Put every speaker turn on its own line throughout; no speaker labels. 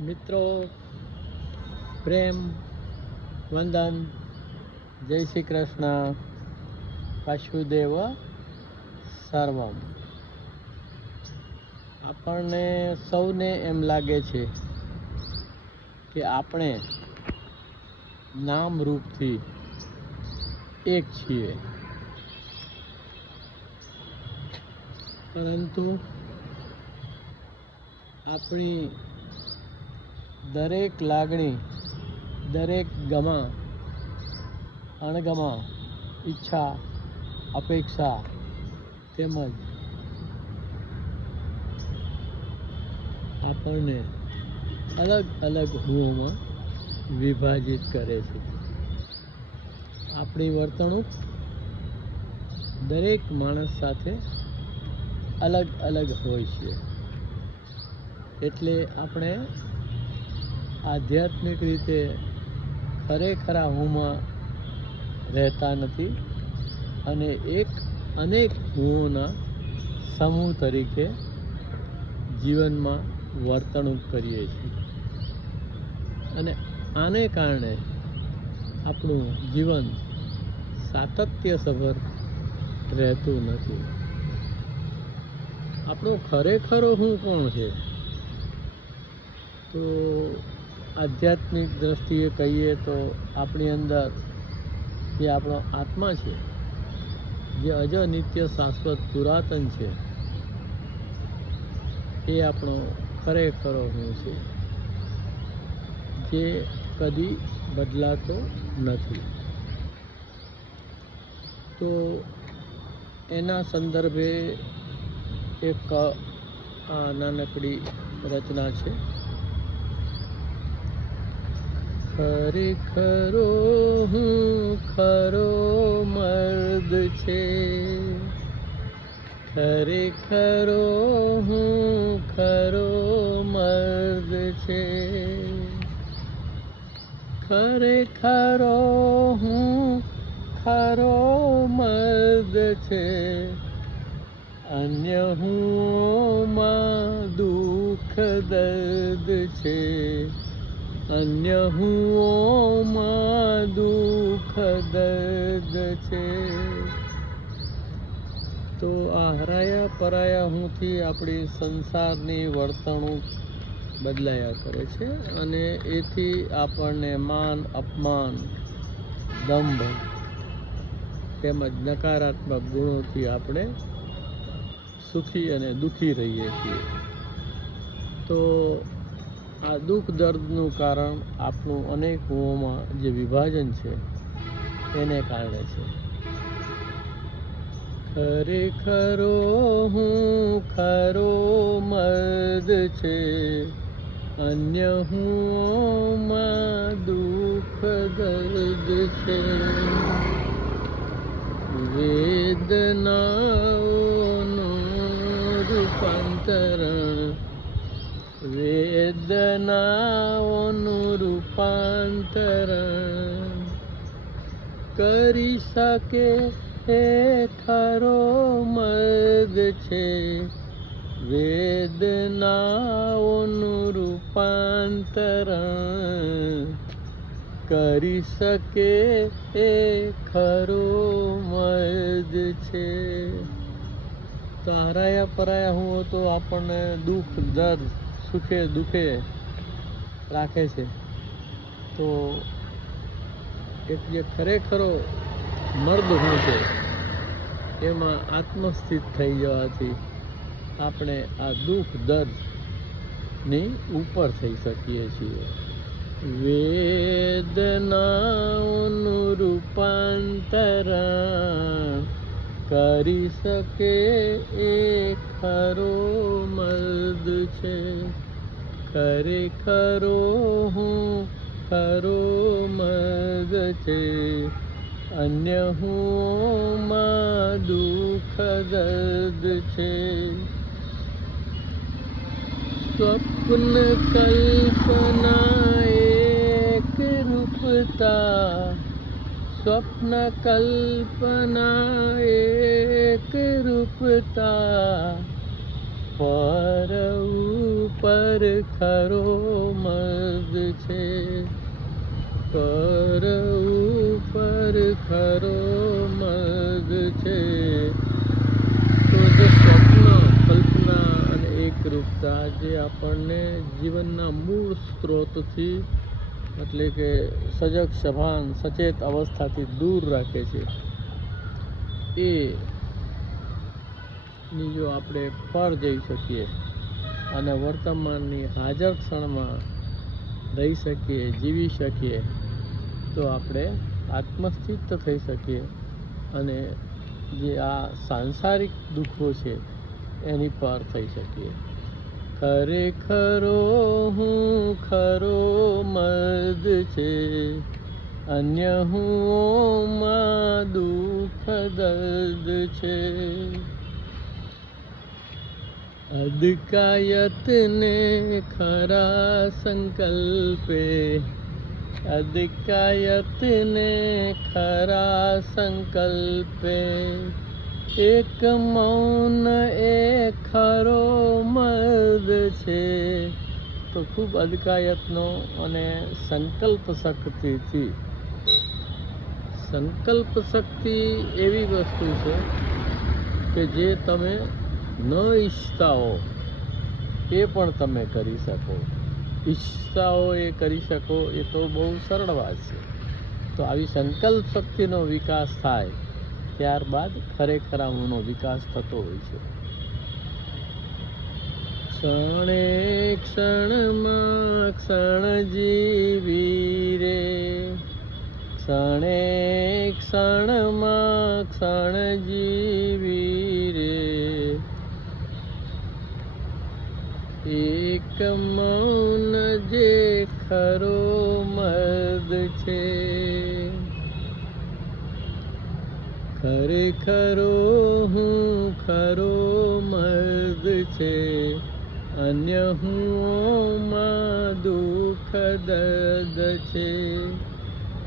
મિત્રો, પ્રેમ, વંદન, જય શ્રી કૃષ્ણ, વાસુદેવ સર્વમ. આપણને સૌને એમ લાગે છે કે આપણે નામ રૂપથી એક છીએ. પરંતુ આપણી દરેક લાગણી, દરેક ગમા, અણગમા, ઈચ્છા, અપેક્ષા, તેમજ આપણને અલગ અલગ હુઓમાં વિભાજિત કરે છે. આપણી વર્તણૂક દરેક માણસ સાથે અલગ અલગ હોય છે. એટલે આપણે આધ્યાત્મિક રીતે ખરેખરા હુંમાં રહેતા નથી અને એક અનેક હુંઓના સમૂહ તરીકે જીવનમાં વર્તણૂક કરીએ છીએ. અને આને કારણે આપણું જીવન સાતત્યસભર રહેતું નથી. આપણો ખરેખરો હું કોણ છે? તો આધ્યાત્મિક દ્રષ્ટિએ કહીએ તો આપણી અંદર જે આપણો આત્મા છે, જે અજ નિત્ય શાશ્વત પુરાતન છે, એ આપણો ખરેખરો હું છે, જે કદી બદલાતો નથી. તો એના સંદર્ભે એક નાનકડી રચના છે. ખરેખરો હું ખરો મર્દ છે. ખરેખરો હું ખરો મર્દ છે. ખરેખરો હું ખરો મર્દ છે. અન્ય હુંમાં દુઃખ દર્દ છે. અન્ય હુંમાં દુઃખ દર્દ છે. તો આ હરાયા પરાયા હુંથી આપણી સંસારની વર્તણૂક બદલાયા કરે છે અને એથી આપણને માન, અપમાન, દંભ તેમજ નકારાત્મક ગુણોથી આપણે સુખી અને દુઃખી રહીએ છીએ. તો આ દુઃખ દર્દનું કારણ આપણું અનેક હુઓમાં જે વિભાજન છે, એને કારણે છે. ખરેખરો હું ખરો મર્દ છે, અન્ય હું દુઃખ દર્દ છે. વેદનાઓનું રૂપાંતરણ વેદનાઓનું રૂપાંતર કરી શકે એ ખરો મર્દ છે. વેદનાઓનું રૂપાંતર કરી શકે એ ખરો મર્દ છે. તો હરાયા પરાયા હું તો આપણને દુઃખ, દર્દ સુખે દુઃખે રાખે છે. તો એક જે ખરેખરો મર્દ હું છે, એમાં આત્મસ્થિત થઈ જવાથી આપણે આ દુઃખ દર્દની ઉપર થઈ શકીએ છીએ. વેદનાઓનું રૂપાંતરણ કરી શકે એ ખરો મર્દ છે. ખરેખરો હું ખરો મર્દ છે. અન્ય હું દુઃખ દર્દ છે. સ્વપ્ન કલ્પના એક રૂપતા. સ્વપ્ન કલ્પના એક રૂપતા. પર ઉપર ખરો મર્દ છે. પર ઉપર ખરો મર્દ છે. તો જે સ્વપ્ન, કલ્પના અને એકરૂપતા જે આપણને જીવનના મૂળ સ્ત્રોતથી, એટલે કે સજગ, સભાન, સચેત અવસ્થાથી દૂર રાખે છે, એ ની જો આપણે પર જઈ શકીએ અને વર્તમાનની હાજર ક્ષણમાં રહી શકીએ, જીવી શકીએ, તો આપણે આત્મસ્થિત થઈ શકીએ. અને જે આ સાંસારિક દુઃખો છે, એની પાર થઈ શકીએ. ખરેખરો હું ખરો મર્દ છે, અન્ય હું દુઃખ દર્દ છે. અદકાયતને ખરા સંકલ્પે અધિકાયતને ખરા સંકલ્પે એક મૌન એ ખરો મર્દ છે તો ખૂબ અદકાયતનો અને સંકલ્પ શક્તિથી સંકલ્પ શક્તિ એવી વસ્તુ છે કે જે તમે ન ઈચ્છતા હો એ પણ તમે કરી શકો. ઈચ્છતા એ કરી શકો, એ તો બહુ સરળ વાત છે. તો આવી સંકલ્પ શક્તિનો વિકાસ થાય, ત્યારબાદ ખરેખર આનો વિકાસ થતો હોય છે. ક્ષણે ક્ષણમાં ક્ષણ જીવી રે. ક્ષણે ક્ષણમાં ક્ષણ જીવી રે એક મૌન જે ખરો મર્દ છે. ખરેખરો હું ખરો મર્દ છે. અન્ય હું દુઃખ દર્દ છે.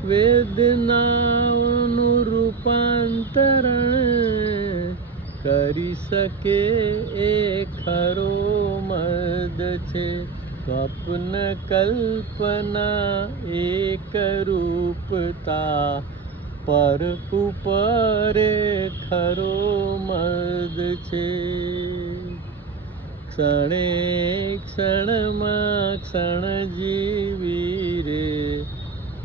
વેદનાઓનું રૂપાંતરણ કરી શકે એ ખરો મદ છે. સ્વપ્ન કલ્પના એક રૂપતા, પર ઉપર ખરો મદ છે. ક્ષણે ક્ષણમાં ક્ષણ જીવી રે,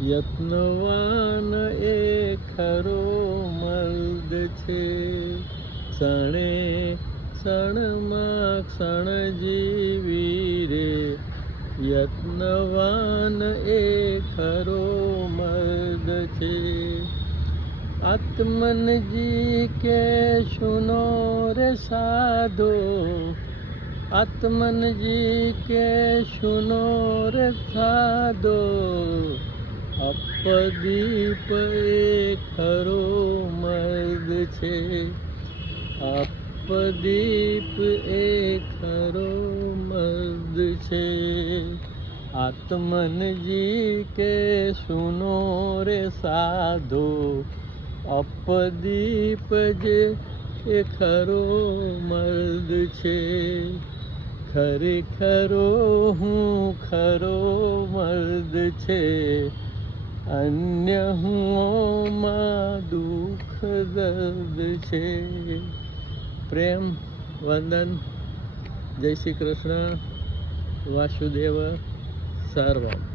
યત્નવાન એ ખરો મર્દ છે. ક્ષણે, ક્ષણમાં ક્ષણ જીવી રે. યત્નવાન એ ખરો મર્દ છે. આત્મનજી કે સુનો રે સાધો. આત્મનજી કે સુનો રે સાધો. અપદીપ એ ખરો મર્દ છે. અપદીપ એ ખરો મર્દ છે. આત્મનજી કે સુનો રે સાધો. અપદીપ જે એ ખરો મર્દ છે. ખરેખરો હું ખરો મર્દ છે. અન્ય હું માં દુઃખ દર્દ છે. પ્રેમ વંદન જય શ્રી કૃષ્ણ વાસુદેવ સર્વમ